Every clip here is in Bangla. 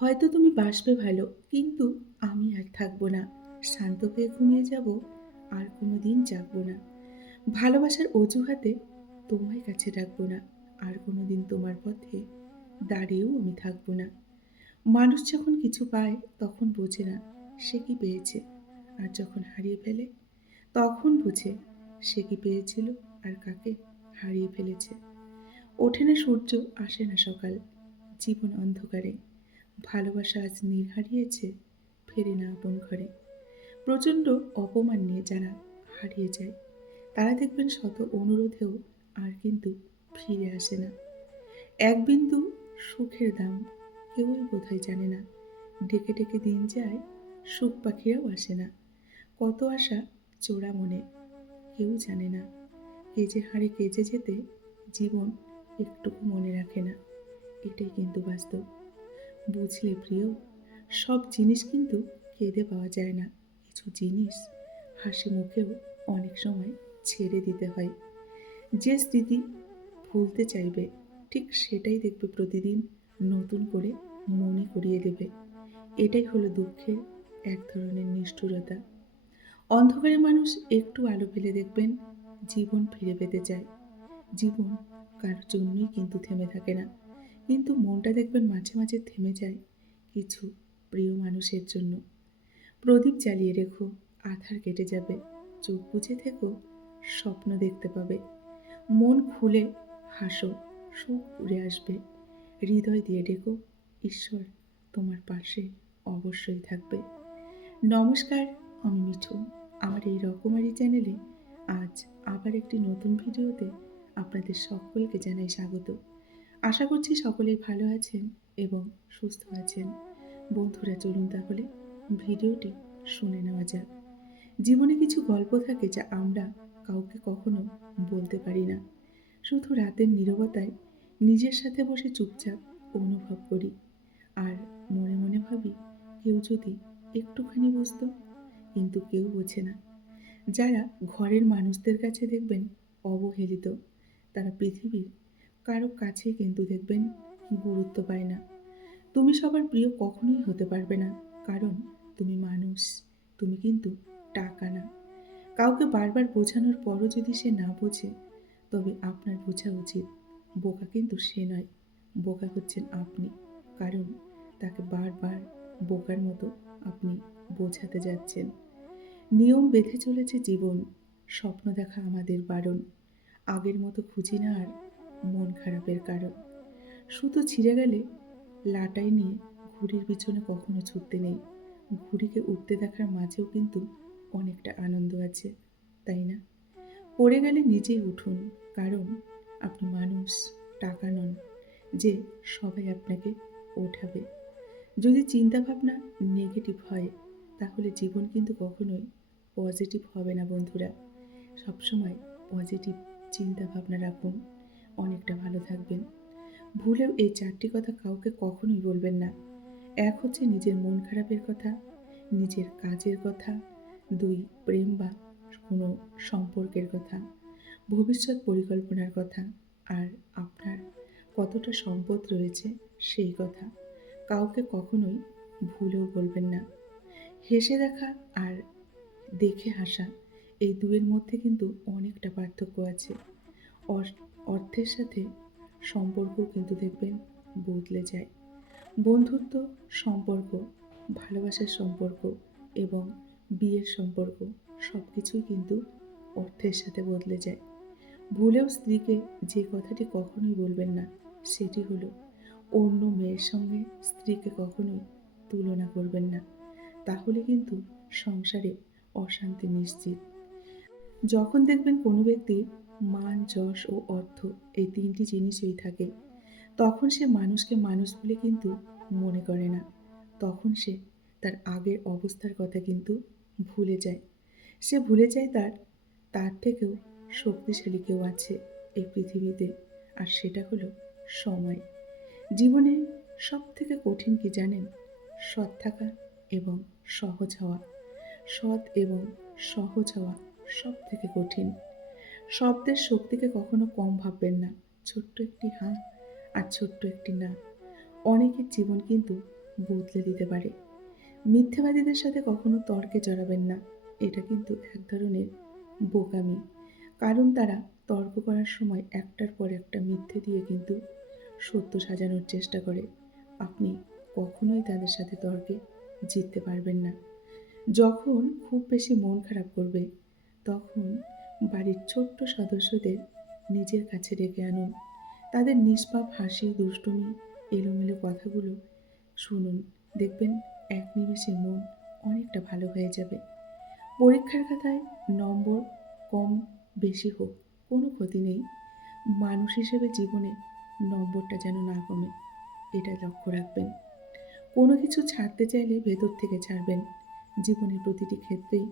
হয়তো তুমি বাসবে ভালো, কিন্তু আমি আর থাকবো না। শান্ত হয়ে ঘুমিয়ে যাব, আর কোনোদিন জাগবো না। ভালোবাসার অজুহাতে তোমায় কাছে রাখবো না, আর কোনোদিন তোমার পথে দাঁড়িয়েও আমি থাকবো না। মানুষ যখন কিছু পায় তখন বোঝে না সে কি পেয়েছে, আর যখন হারিয়ে ফেলে তখন বোঝে সে কি পেয়েছিল আর কাকে হারিয়ে ফেলেছে। ওঠে না সূর্য, আসে না সকাল, জীবন অন্ধকারে। ভালোবাসা আজ নীড় হারিয়েছে, ফেরে না আপন ঘরে। প্রচণ্ড অপমান নিয়ে যারা হারিয়ে যায়, তারা দেখবেন শত অনুরোধেও আর কিন্তু ফিরে আসে না। এক বিন্দু সুখের দাম কেউই বোধহয় জানে না। ডেকে ডেকে দিন যায়, সুখ পাখিরাও আসে না। কত আশা চোরা মনে, কেউ জানে না। কেজে হারে কেজে যেতে জীবন একটুকু মনে রাখে না। এটাই কিন্তু বাস্তব। বুঝলে প্রিয়, সব জিনিস কিন্তু কেঁদে পাওয়া যায় না। কিছু জিনিস হাসি মুখেও অনেক সময় ছেড়ে দিতে হয়। যে স্মৃতি ভুলতে চাইবে, ঠিক সেটাই দেখবে প্রতিদিন নতুন করে মনে করিয়ে দেবে। এটাই হলো দুঃখের এক ধরনের নিষ্ঠুরতা। অন্ধকারে মানুষ একটু আলো পেলে দেখবেন জীবন ফিরে পেতে চায়। জীবন কারোর জন্যই কিন্তু থেমে থাকে না। কিন্তু মনটা দেখবেন মাঝে মাঝে থেমে যায় কিছু প্রিয় মানুষের জন্য। প্রদীপ জ্বালিয়ে রেখো, আধার কেটে যাবে। চোখ বুজে থেকো, স্বপ্ন দেখতে পাবে। মন খুলে হাসো, সুখ উড়ে আসবে। হৃদয় দিয়ে ডেকো, ঈশ্বর তোমার পাশে অবশ্যই থাকবে। নমস্কার, আমি মিঠু। আমার এই রকমারি চ্যানেলে আজ আবার একটি নতুন ভিডিওতে আপনাদের সকলকে জানাই স্বাগত। আশা করছি সকলেই ভালো আছেন এবং সুস্থ আছেন। বন্ধুরা, চলুন তাহলে ভিডিওটি শুনে নেওয়া যাক। জীবনে কিছু গল্প থাকে যা আমরা কাউকে কখনো বলতে পারি না। শুধু রাতের নীরবতায় নিজের সাথে বসে চুপচাপ অনুভব করি। আর মনে মনে ভাবি, কেউ যদি একটুখানি বুঝতো। কিন্তু কেউ বোঝে না। যারা ঘরের মানুষদের কাছে দেখবেন অবহেলিত, তারা পৃথিবীর কারো কাছে কিন্তু দেখবেন গুরুত্ব পায় না। তুমি সবার প্রিয় কখনোই হতে পারবে না, কারণ তুমি মানুষ। তুমি কিন্তু টাকা না। কাউকে বারবার বোঝানোর পরও যদি সে না বোঝে, তবে আপনার বোঝা উচিত বোকা কিন্তু সে নয়, বোকা হচ্ছেন আপনি। কারণ তাকে বারবার বোকার মতো আপনি বোঝাতে যাচ্ছেন। নিয়ম বেঁধে চলেছে জীবন, স্বপ্ন দেখা আমাদের বারণ। আগের মতো খুঁজি না আর মন খারাপের কারণ। সুতো ছিঁড়ে গেলে লাটাই নিয়ে ঘুড়ির পিছনে কখনো ছুটতে নেই। ঘুড়িকে উঠতে দেখার মাঝেও কিন্তু অনেকটা আনন্দ আছে, তাই না? পড়ে গেলে নিজেই উঠুন, কারণ আপনি মানুষ, টাকা নন যে সবাই আপনাকে ওঠাবে। যদি চিন্তাভাবনা নেগেটিভ হয়, তাহলে জীবন কিন্তু কখনোই পজিটিভ হবে না বন্ধুরা। সবসময় পজিটিভ চিন্তাভাবনা রাখুন, অনেকটা ভালো থাকবেন। ভুলেও এই ৪ টি কথা কাউকে কখনোই বলবেন না। ১ হচ্ছে নিজের মন খারাপের কথা, নিজের কাজের কথা, ২ প্রেম বা কোনো সম্পর্কের কথা, ভবিষ্যৎ পরিকল্পনার কথা, আর আপনার কতটা সম্পদ রয়েছে সেই কথা। কাউকে কখনোই ভুলেও বলবেন না। হেসে দেখা আর দেখে হাসা, এই ২ এর মধ্যে কিন্তু অনেকটা পার্থক্য আছে। অর অর্থের সাথে সম্পর্কও কিন্তু দেখবেন বদলে যায়। বন্ধুত্ব, সম্পর্ক, ভালোবাসার সম্পর্ক এবং বিয়ের সম্পর্ক সবকিছুই কিন্তু অর্থের সাথে বদলে যায়। ভুলেও স্ত্রীকে যে কথাটি কখনোই বলবেন না, সেটি হলো অন্য মেয়ের সঙ্গে স্ত্রীকে কখনোই তুলনা করবেন না। তাহলে কিন্তু সংসারে অশান্তি নিশ্চিত। যখন দেখবেন কোনো ব্যক্তির মান, যশ ও অর্থ, এই ৩ টি জিনিসই থাকে, তখন সে মানুষকে মানুষ বলে কিন্তু মনে করে না। তখন সে তার আগের অবস্থার কথা কিন্তু ভুলে যায়। সে ভুলে যায় তার থেকেও শক্তিশালী কেউ আছে এই পৃথিবীতে, আর সেটা হলো সময়। জীবনে সবথেকে কঠিন কি জানেন? সৎ থাকা এবং সহজ হওয়া। সৎ এবং সহজ হওয়া সবথেকে কঠিন। শব্দের শক্তিকে কখনো কম ভাববেন না। ছোট্ট একটি হাঁ আর ছোট্ট একটি না, অনেকের জীবন কিন্তু বদলে দিতে পারে। মিথ্যাবাদীদের সাথে কখনো তর্কে জড়াবেন না। এটা কিন্তু এক ধরনের বোকামি। কারণ তারা তর্ক করার সময় একটার পর একটা মিথ্যে দিয়ে কিন্তু সত্য সাজানোর চেষ্টা করে। আপনি কখনোই তাদের সাথে তর্কে জিততে পারবেন না। যখন খুব বেশি মন খারাপ করবে, তখন বাড়ির ছোট্ট সদস্যদের নিজের কাছে ডেকে আনুন। তাদের নিষ্পাপ হাসি, দুষ্টুমি, এলোমেলো কথাগুলো শুনুন। দেখবেন এক নিমেষে মন অনেকটা ভালো হয়ে যাবে। পরীক্ষার খাতায় নম্বর কম বেশি হোক, কোনো ক্ষতি নেই। মানুষ হিসেবে জীবনে নম্বরটা যেন না কমে, এটা লক্ষ্য রাখবেন। কোনো কিছু ছাড়তে চাইলে ভেতর থেকে ছাড়বেন। জীবনের প্রতিটি ক্ষেত্রেই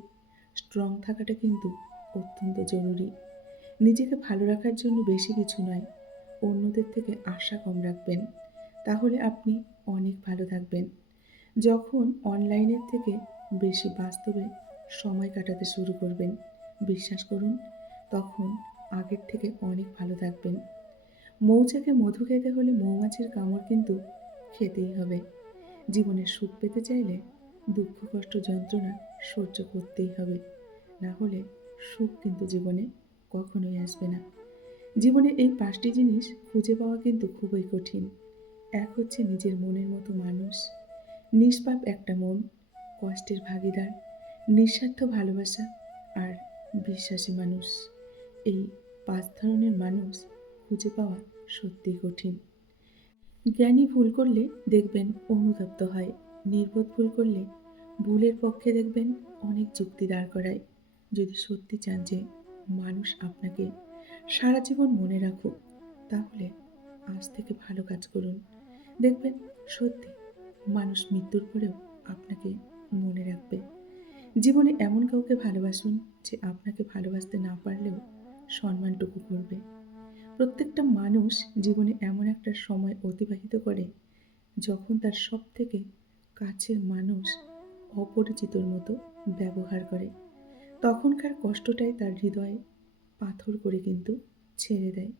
স্ট্রং থাকাটা কিন্তু অত্যন্ত জরুরি। নিজেকে ভালো রাখার জন্য বেশি কিছু নয়, অন্যদের থেকে আশা কম রাখবেন। তাহলে আপনি অনেক ভালো থাকবেন। যখন অনলাইনের থেকে বেশি বাস্তবে সময় কাটাতে শুরু করবেন, বিশ্বাস করুন, তখন আগের থেকে অনেক ভালো থাকবেন। মৌচাকে মধু খেতে হলে মৌমাছির কামড় কিন্তু খেতেই হবে। জীবনের সুখ পেতে চাইলে দুঃখ, কষ্ট, যন্ত্রণা সহ্য করতেই হবে। না হলে সুখ কিন্তু জীবনে কখনোই আসবে না। জীবনে এই ৫টি জিনিস খুঁজে পাওয়া কিন্তু খুবই কঠিন। এক হচ্ছে নিজের মনের মতো মানুষ, নিষ্পাপ একটা মন, কষ্টের ভাগীদার, নিঃস্বার্থ ভালোবাসা আর বিশ্বাসী মানুষ। এই ৫ ধরনের মানুষ খুঁজে পাওয়া সত্যিই কঠিন। জ্ঞানী ভুল করলে দেখবেন অনুতপ্ত হয়, নির্বোধ ভুল করলে ভুলের পক্ষে দেখবেন অনেক যুক্তি দাঁড় করায়। যদি সত্যি চান যে মানুষ আপনাকে সারা জীবন মনে রাখুক, তাহলে আজ থেকে ভালো কাজ করুন। দেখবেন সত্যি মানুষ মৃত্যুর পরেও আপনাকে মনে রাখবে। জীবনে এমন কাউকে ভালোবাসুন যে আপনাকে ভালোবাসতে না পারলেও সম্মানটুকু করবে। প্রত্যেকটা মানুষ জীবনে এমন একটা সময় অতিবাহিত করে যখন তার সবথেকে কাছের মানুষ অপরিচিতর মতো ব্যবহার করে। তখনকার কষ্টটাই তার হৃদয়ে পাথর করে কিন্তু ছেড়ে দেয়।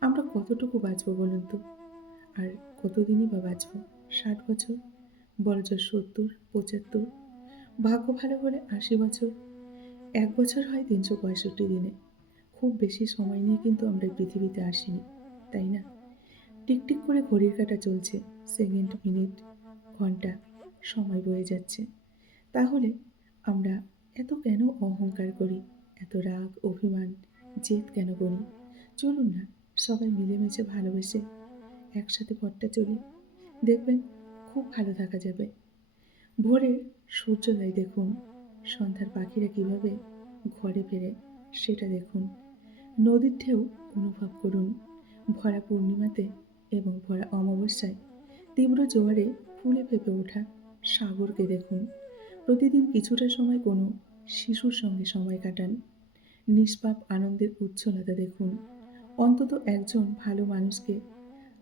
আমরা কতটুকু বাঁচবো বলুন তো? আর কতদিনই বা বাঁচবো? ৬০ বছর? বড়জোর ৭০, ৭৫, ভাগ্য ভালো হলে ৮০ বছর। ১ বছর হয় ৩৬৫ দিনে। খুব বেশি সময় নিয়ে কিন্তু আমরা এই পৃথিবীতে আসিনি, তাই না? টিকটিক করে ঘড়ির কাঁটা চলছে, সেকেন্ড, মিনিট, ঘন্টা, সময় বয়ে যাচ্ছে। তাহলে আমরা এত কেন অহংকার করি? এত রাগ, অভিমান, জেদ কেন করি? চলুন না, সবাই মিলেমিশে ভালোবেসে একসাথে পথটা চলি। দেখবেন খুব ভালো থাকা যাবে। ভোরের সূর্যোদয় দেখুন, সন্ধ্যার পাখিরা কিভাবে ঘরে ফেরে সেটা দেখুন। নদীর ঢেউ অনুভব করুন। ভরা পূর্ণিমাতে এবং ভরা অমাবস্যায় তীব্র জোয়ারে ফুলে ফেঁপে ওঠা সাগরকে দেখুন। প্রতিদিন কিছুটা সময় কোনো শিশুর সঙ্গে সময় কাটান। নিষ্পাপ আনন্দের উচ্ছলতা দেখুন। অন্তত একজন ভালো মানুষকে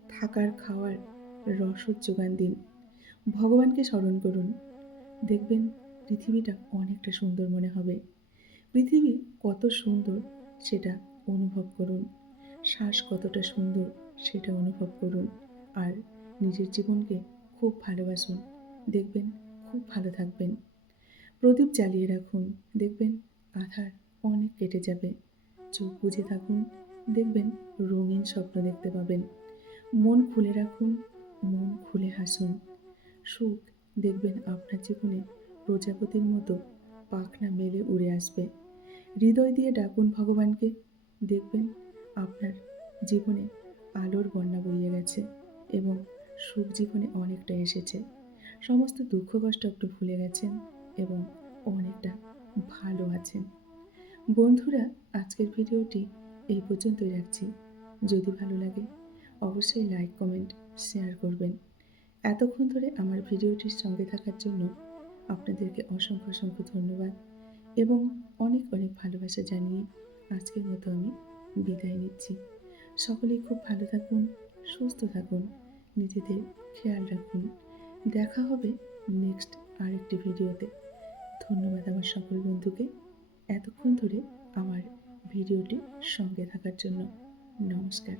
থাকার, খাওয়ার রসদ যোগান দিন। ভগবানকে স্মরণ করুন। দেখবেন পৃথিবীটা অনেকটা সুন্দর মনে হবে। পৃথিবী কত সুন্দর সেটা অনুভব করুন। শ্বাস কতটা সুন্দর সেটা অনুভব করুন। আর নিজের জীবনকে খুব ভালোবাসুন। দেখবেন খুব ভালো থাকবেন। প্রদীপ জ্বালিয়ে রাখুন। দেখবেন আঁধার অনেক কেটে যাবে। চোখ বুজে থাকুন। দেখবেন রঙিন স্বপ্ন দেখতে পাবেন। মন খুলে রাখুন। মন খুলে হাসুন। সুখ দেখবেন আপনার জীবনে প্রজাপতির মতো পাখনা মেলে উড়ে আসবে। হৃদয় দিয়ে ডাকুন ভগবানকে। দেখবেন আপনার জীবনে আলোর বন্যা বইয়ে গেছে এবং সুখ জীবনে অনেকটা এসেছে। সমস্ত দুঃখ কষ্ট একটু ভুলে গেছেন এবং অনেকটা ভালো আছেন। বন্ধুরা, আজকের ভিডিওটি এই পর্যন্তই রাখছি। যদি ভালো লাগে অবশ্যই লাইক, কমেন্ট, শেয়ার করবেন। এতক্ষণ ধরে আমার ভিডিওটির সঙ্গে থাকার জন্য আপনাদেরকে অসংখ্য অসংখ্য ধন্যবাদ এবং অনেক অনেক ভালোবাসা জানিয়ে আজকের মতো আমি বিদায় নিচ্ছি। সকলেই খুব ভালো থাকুন, সুস্থ থাকুন, নিজেদের খেয়াল রাখুন। দেখা হবে নেক্সট আরেকটি ভিডিওতে। ধন্যবাদ আমার সকল বন্ধুকে এতক্ষণ ধরে আমার ভিডিওটির সঙ্গে থাকার জন্য। নমস্কার।